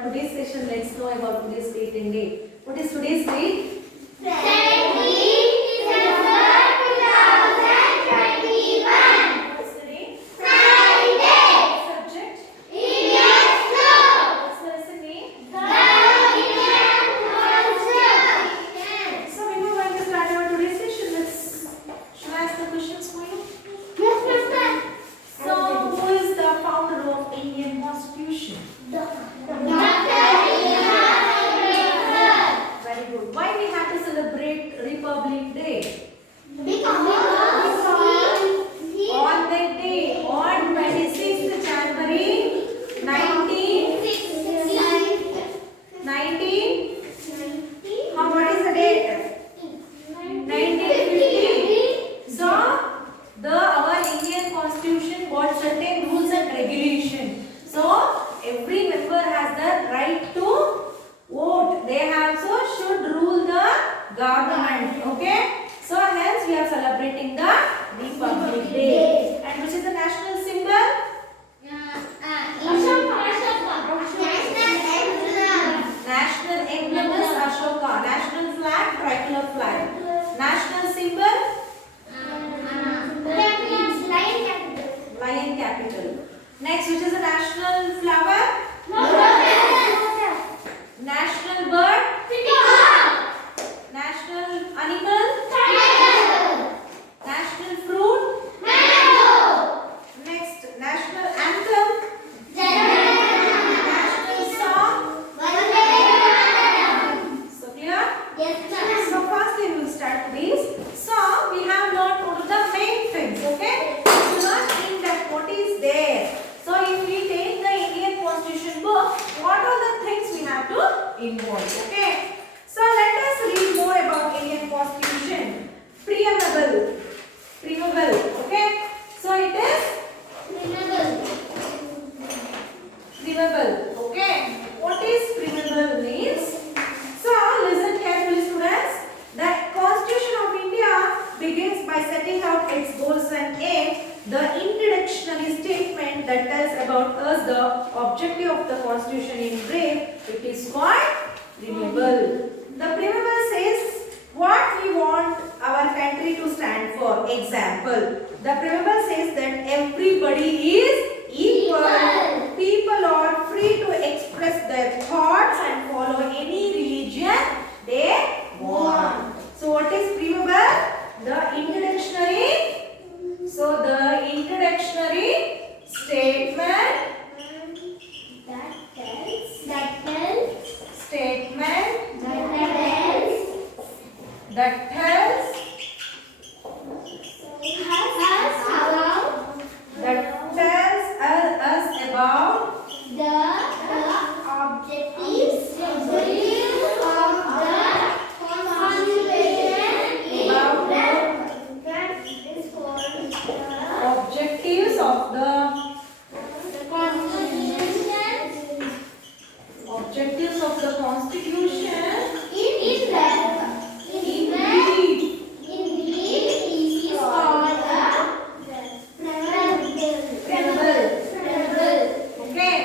our today's session. Let's know about today's date and day. What is today's date? 17th December 2021. What's the day? Friday. Subject? Indian law. What's the lesson name? The Indian Constitution. So before going to start our today's session, shall I ask the questions for you? Yes, Master. So who is the founder of Indian Constitution? Very good. Why we have to celebrate Republic Day? On that day, on 26th January 19, what is the date? 1950. So, our Indian Constitution got certain rules and regulations. So, every member has the right to vote. They also should rule the government. Okay? So, hence we are celebrating the Republic Day. And which is the national symbol? National emblem is Ashoka. National flag, tricolor flag. National symbol? Lion capital. Next, which is the national flower? National bird? National animal? National fruit? Next, national anthem? National song? So clear? So first we will start please. So we have learned what are the main things, okay? Do not think that what is there. So if we take the Indian Constitution book, what are the things we have to involve, okay? So let us read more about Indian Constitution. Preamble, okay? So it is preamble, okay? What is preamble means? So listen carefully students. The Constitution of India begins by setting out its goals and aims. The introductory statement that tells about us the objective of the Constitution in brief, it is called preamble. The preamble says what we want our country to stand for. Example, the preamble says that everybody is equal. People are free to express their thoughts and follow any religion they want. So what is preamble? The introductory. So the introductory statement that tells us about The objectives of the Constitution objectives of the Constitution in brief is called preamble. Okay,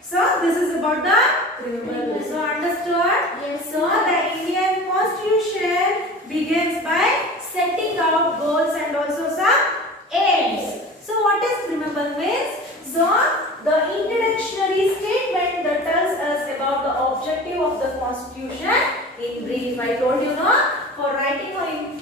so this is about the preamble. So understood? Yes. So the Indian Constitution begins by setting out goals and also some aims. So what is preamble means? So the introductory statement that tells us about the objective of the Constitution in brief. I told you no, for writing on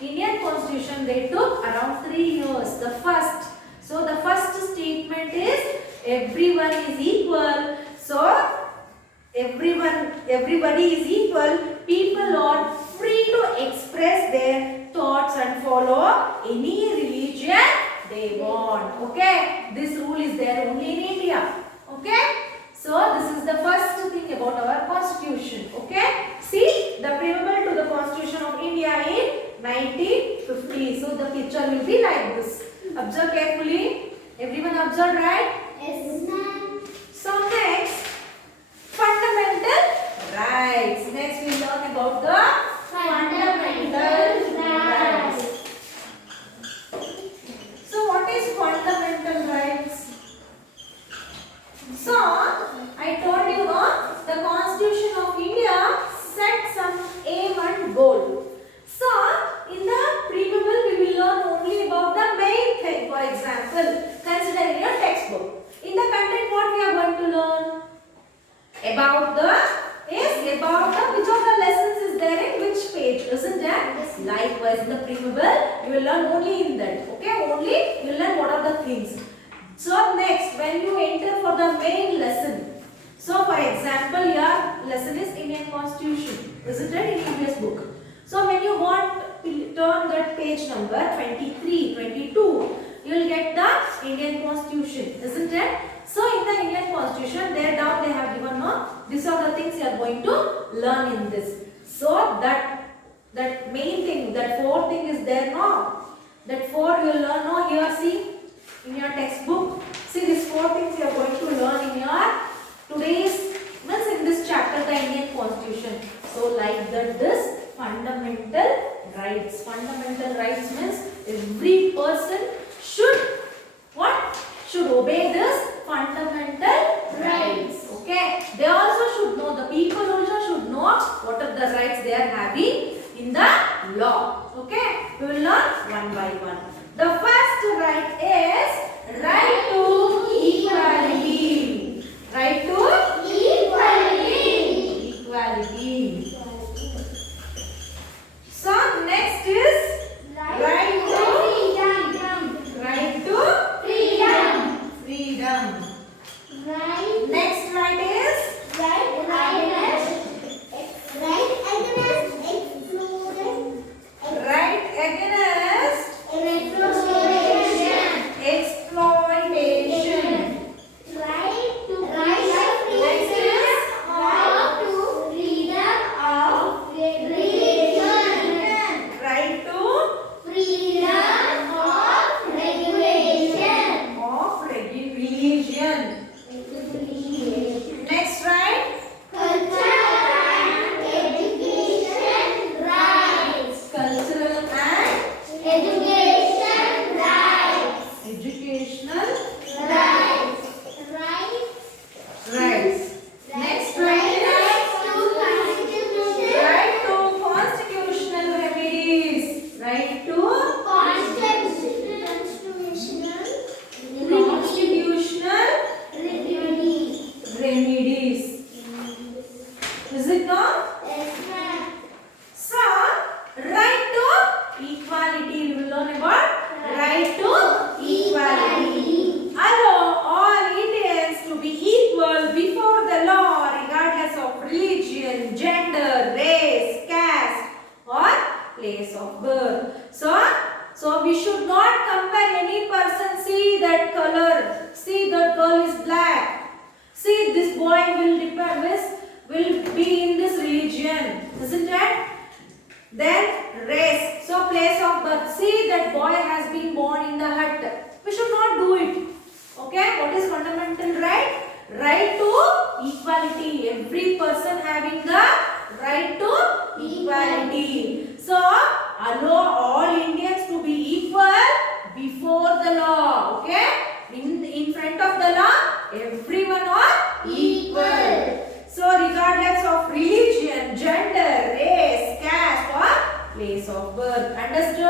Indian Constitution they took around 3 years. The first statement is everyone is equal. So everybody is equal. People are free to express their thoughts and follow any religion they want. Okay, this rule is there only in India. Okay, so this is the first thing about our Constitution. Okay, see the preamble to the Constitution of India in 1950. So the picture will be like this. Observe carefully. Everyone observe, right? So next, fundamental rights. Next we learn about the fundamental rights. So what is fundamental rights? So I wise in the preamble, you will learn only in that. Okay, only you will learn what are the things. So next, when you enter for the main lesson. So for example, your lesson is Indian Constitution. Isn't it in English book? So when you want to turn that page number 23, 22, you will get the Indian Constitution. Isn't it? So in the Indian Constitution, there down they have given no. These are the things you are going to learn in this. So that main thing, that fourth thing is there no. That four you will learn no. Here see in your textbook. See these four things you are going to learn in your today's means in this chapter the Indian Constitution. So like that this fundamental rights. Fundamental rights means every person should what? Should obey this fundamental rights. Okay. They also should know, the people also should know what are the rights they are having in the law. Okay. We will learn one by one. The first right is right to equality. Right to Equality. equality. So next is right to Freedom. freedom. Right. Next right is right against exploitation. Right to of religion. Next right cultural and educational rights. Next right is right to constitutional remedies. Right to constitutional remedies. Is it not? So, right to equality. We will learn about right to equality. Allow all Indians to be equal before the law, regardless of religion, gender, race, caste, or place of birth. So we should not compare any person. See that color. See that girl is black. See this boy will be in this religion. Isn't it? Then race. So place of birth. See that boy has been born in the hut. We should not do it. Okay. What is fundamental right? Right to equality. Every person having the right to equality. So allow all Indians to be equal before the law. Okay. In front of the law, everyone are equal. So regardless of religion, gender, race, caste or place of birth. Understood?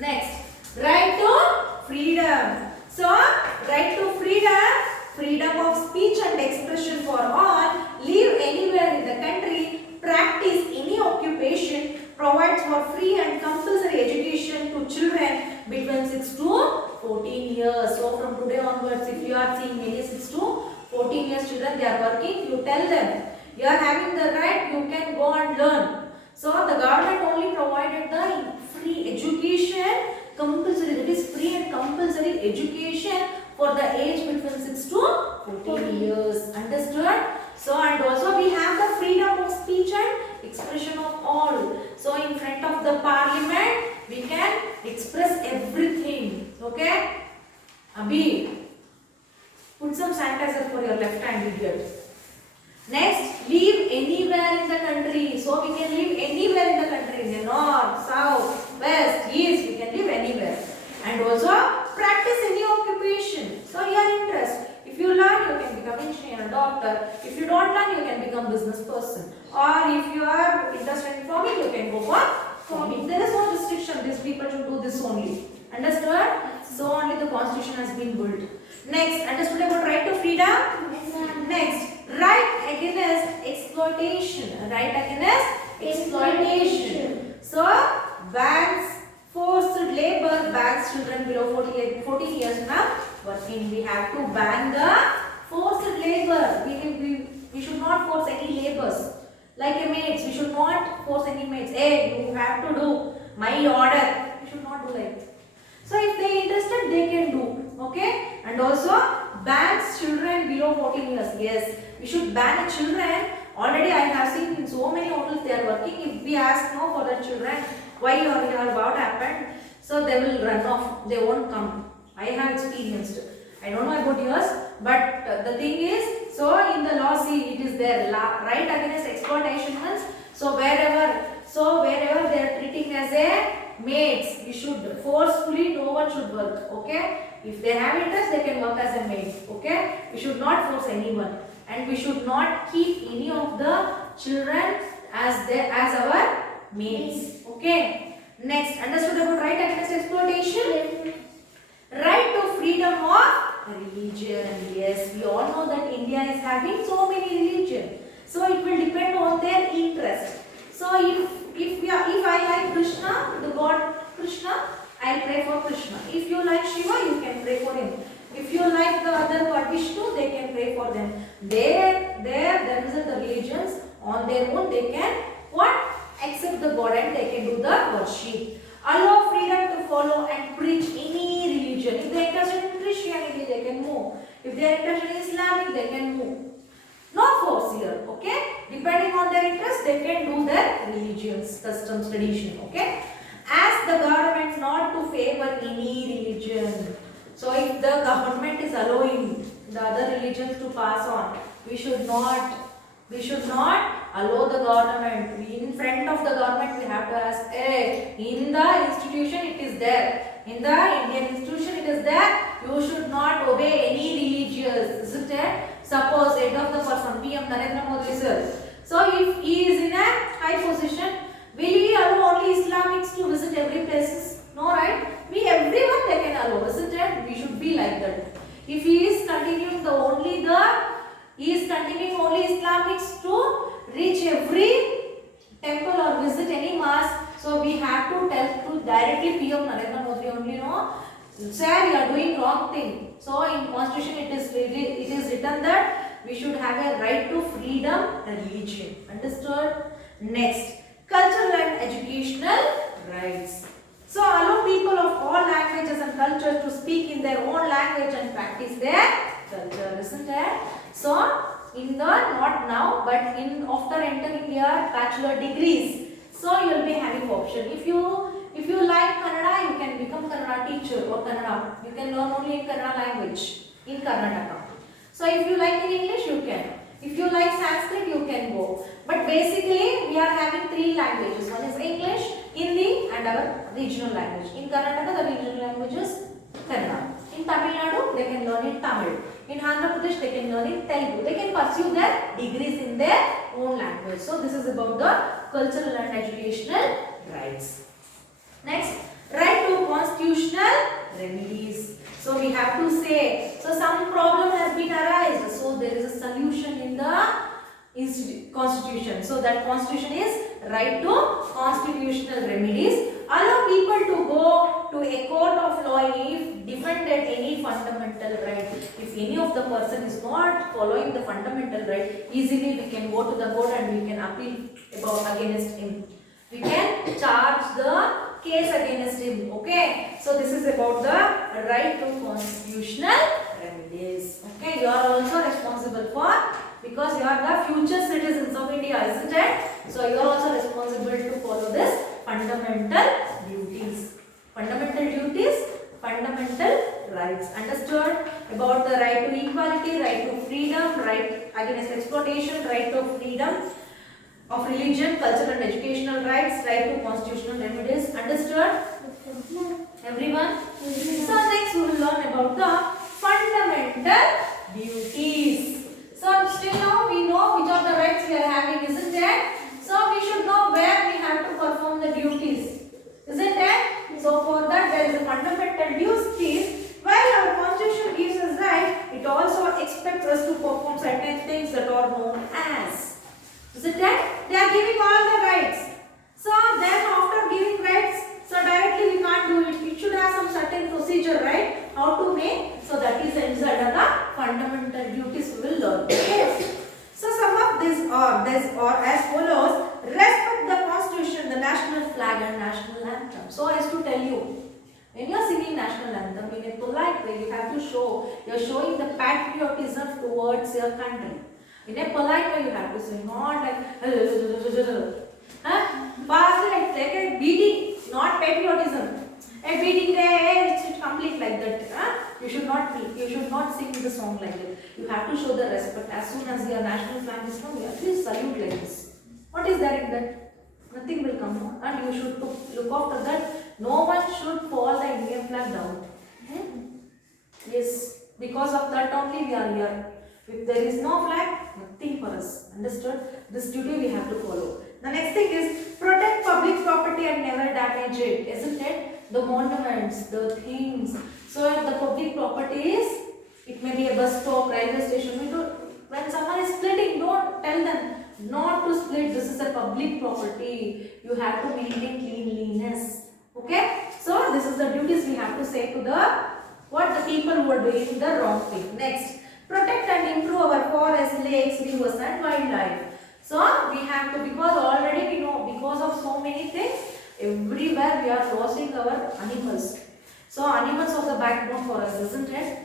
Next, right to freedom. So right to freedom, freedom of speech and expression for all, live anywhere in the country, practice any occupation, provides for free and compulsory education to children between 6 to 14 years. So from today onwards, if you are seeing any 6 to 14 years children, they are working, you tell them, you are having the right, you can go and learn. So the government only provided the free education, compulsory, that is free and compulsory education for the age between 6 to 14 years. Understood? So and also we have the freedom of speech and expression of all. So in front of the parliament, we can express everything. Okay? Abhi, put some sanitizer for your left hand, idiot. Next, live anywhere in the country. So we can live anywhere in the country. In the north, south, west, east, we can live anywhere. And also practice any occupation. So your interest. If you learn, you can become engineer, doctor. If you don't learn, you can become business person. Or if you are interested in farming, you can go for farming. There is no restriction. These people should do this only. Understood? So only the constitution has been built. Next, understood about right to freedom? Next, right against exploitation. Right against exploitation. So bans forced labor, bans children below 14 years from working. We have to ban the forced labor. We should not force any labors. Like a maids, we should not force any maids. Hey, you have to do my order. We should not do like that. So if they interested, they can do. Okay? And also bans children below 14 years. Yes, we should ban children. Already I have seen in so many hotels they are working. If we ask no for the children, why you are here, what happened? So they will run off. They won't come. I have experienced. I don't know about yours, but the thing is, so in the law, see, it is there, right against exploitation means, so wherever they are treating as a maids, we should forcefully, no one should work, okay? If they have interest, they can work as a maid, okay? We should not force anyone, and we should not keep any of the children as our maids, okay? Next, understood about right against exploitation? Right to freedom of religion. Yes, we all know that India is having so many religions. So it will depend on their interest. So if I like Krishna, the god Krishna, I'll pray for Krishna. If you like Shiva, you can pray for him. If you like the other god Vishnu, they can pray for them. There is the religions on their own. They can accept the god and they can do the worship. Allow freedom to follow and preach any religion. If they are interested in Christianity, they can move. If they are interested in Islamic, they can move. No force here, okay? Depending on their interest, they can do their religions, customs, tradition, okay? Ask the government not to favor any religion. So if the government is allowing the other religions to pass on, we should not allow the government. In front of the government, we have to ask, hey, in the institution it is there. In the Indian institution it is there. You should not obey any religious. Isn't it? Suppose head of the person, PM Narendra Modi sir. So if he is in a high position, will he allow only Islamics to visit every place? No, right? Everyone they can allow. Isn't it? We should be like that. If he is continuing only Islamics to reach every temple or visit any mosque, so we have to tell to directly PM Narendra Modi only, no, sir, you are doing wrong thing. So in constitution it is written that we should have a right to freedom religion. Understood? Next, cultural and educational rights. So allow people of all languages and cultures to speak in their own language and practice their culture, isn't it? So in the, not now, but after entering your bachelor degrees, so you will be having option. If you like Kannada, you can become Kannada teacher or Kannada. You can learn only in Kannada language in Karnataka. So if you like in English, you can. If you like Sanskrit, you can go. But basically, we are having three languages. One is English, Hindi, and our regional language. In Karnataka, the regional language is Kannada. In Tamil Nadu, they can learn in Tamil. In Andhra Pradesh, they can learn in Telugu. They can pursue their degrees in their own language. So this is about the cultural and educational rights. Next, right to constitutional remedies. So we have to say, so some problem has been arised. So there is a solution in the constitution. So that constitution is right to constitutional remedies. Allow people to go to a court of law if defended any fundamental right. If any of the person is not following the fundamental right, easily we can go to the court and we can appeal against him. We can charge the case against him. Okay. So this is about the right to constitutional remedies. Okay. You are also responsible for, because you are the future citizens of India, isn't it? So you are also responsible to follow this fundamental duties. Fundamental duties, fundamental rights. Understood? About the right to equality, right to freedom, right against exploitation, right to freedom of religion, cultural and educational rights, right to constitutional remedies. Understood? Everyone? So next we will learn about the fundamental duties. So still now we know which are the rights we are having, isn't it? So we should know where we have to perform the duties, isn't it? So for that there is a fundamental duties. While our constitution gives us right, it also expects us to perform certain things that are known as. Isn't it? They are giving all the rights. So then after giving rights, procedure, right? How to make. So that is under the fundamental duties we will learn. Okay. So some of these are as follows. Respect the constitution, the national flag and national anthem. So I used to tell you, when you are singing national anthem in a polite way, you have to show, you are showing the patriotism towards your country. In a polite way you have to sing, not like fast like a beating, not patriotism. A beating there, it's complete like that. You should not sing the song like that. You have to show the respect. As soon as your national flag is come, you have to salute like this. What is there in that? Nothing will come out. And you should look after that. No one should fall the Indian flag down. Yes, because of that only we are here. If there is no flag, nothing for us. Understood? This duty we have to follow. The next thing is protect public property and never damage it. Isn't it? The monuments, the things. So if the public property is, it may be a bus stop, railway station. When someone is splitting, don't tell them not to split. This is a public property. You have to maintain cleanliness. Okay? So this is the duties we have to say to what the people who are doing the wrong thing. Next, protect and improve our forests, lakes, rivers and wildlife. So we have to, because already we know, because of so many things, everywhere we are losing our animals. So animals are the backbone for us, isn't it?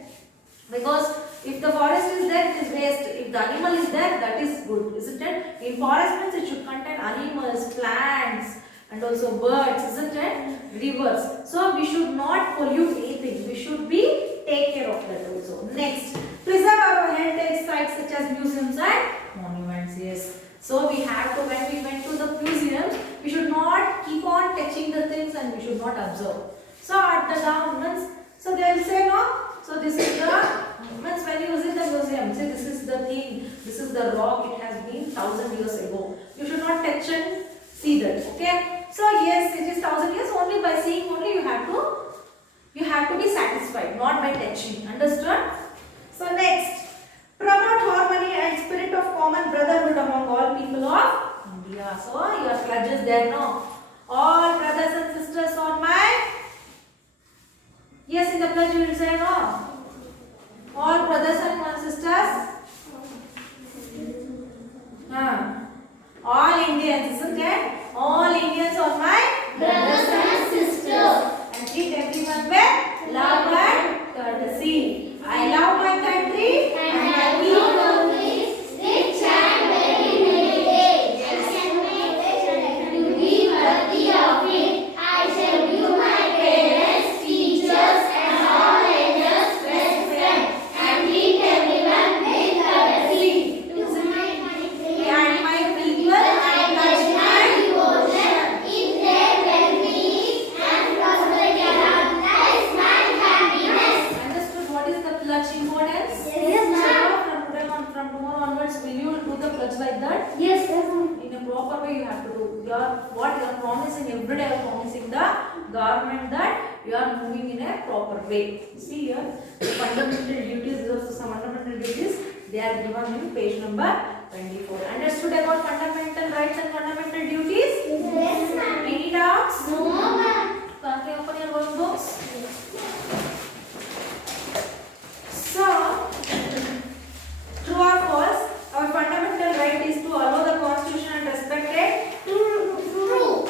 Because if the forest is there, it is waste. If the animal is there, that is good, isn't it? In forest means it should contain animals, plants and also birds, isn't it? Rivers. So we should not pollute anything. We should take care of that also. Next, preserve our heritage sites such as museums and monuments. Yes. So we have to, when we went to the museums, we should not keep on touching the things and we should not observe. So at the governments, so they will say no. So this is the, means when you visit the museum, say this is the thing, this is the rock, it has been 1,000 years ago. You should not touch and see that. Okay. So yes, it is 1,000 years. Only by seeing only you have to be satisfied, not by touching. Understood? So next, promote harmony and spirit of common brotherhood among all people of India. So your pledge is there, no? All brothers and sisters are my. Yes, in the pledge you will say no. All brothers and sisters. All Indians, isn't it? All Indians are my brothers and sisters. And treat everyone with love and courtesy. I love my country And I will always rich and very heritage. I shall make to be worthy of it. I shall give my parents, teachers, and all elders respect and treat everyone with courtesy. To my country and my people I pledge my devotion. In their well-being and prosperity lies my happiness. Understood what is the pledge importance? Yes, ma'am. From tomorrow onwards, will you do the pledge like that? Yes, yes, In a proper way you have to do. What you are promising every day, you are promising the government that you are moving in a proper way. See here, the fundamental duties, these are some fundamental duties. They are given in page number 24. Understood about fundamental rights and fundamental duties? Yes, ma'am. Any doubts? No, ma'am. Can you open your workbooks? So, true or false? Our fundamental right is to allow the constitution and respect it. True. True.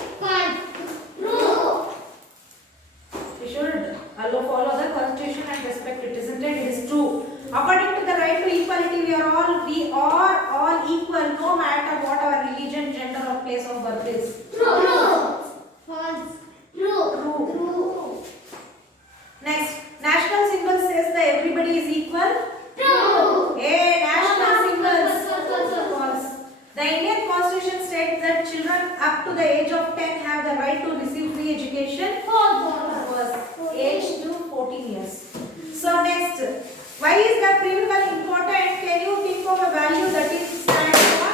We should follow the constitution and respect it, isn't it? It is true. According to the right to equality, we are all equal, no matter what our religion, gender, or place of birth is. True. False. True. True. Next, national symbol says that everybody is equal. True. Hey, national symbols. False. The Indian Constitution states that children up to the age of 10 have the right to receive free education. Was age to 14 years. So next, why is the preamble important? Can you think of a value that is stand for?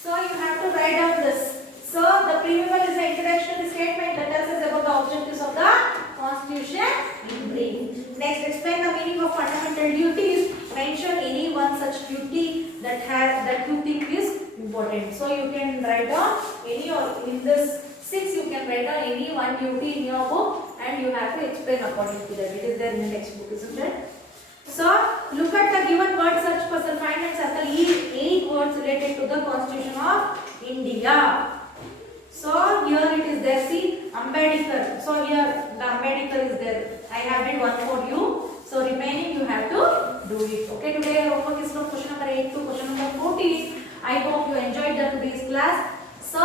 So you have to write down this. So the preamble is an introductory statement that tells us about the objectives of the Constitution in brief. Next, explain the meaning of fundamental duties. Mention any one such duty that you think is important. So you can write down any, or in this 6 you can write down any one duty in your book and you have to explain according to that. It is there in the textbook, isn't it? So look at the given word search puzzle. Find and circle eight words related to the Constitution of India. So here it is there. See, Ambedkar. So here the Ambedkar is there. I have it one for you. So remaining you have to do it. Okay, today our homework is from question number 8 to question number 14. I hope you enjoyed the today's class. So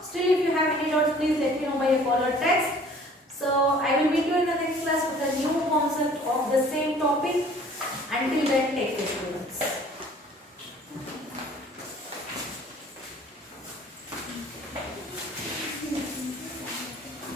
still if you have any doubts, please let me know by a call or text. So I will meet you in the next class with a new concept of the same topic. Until then, take care.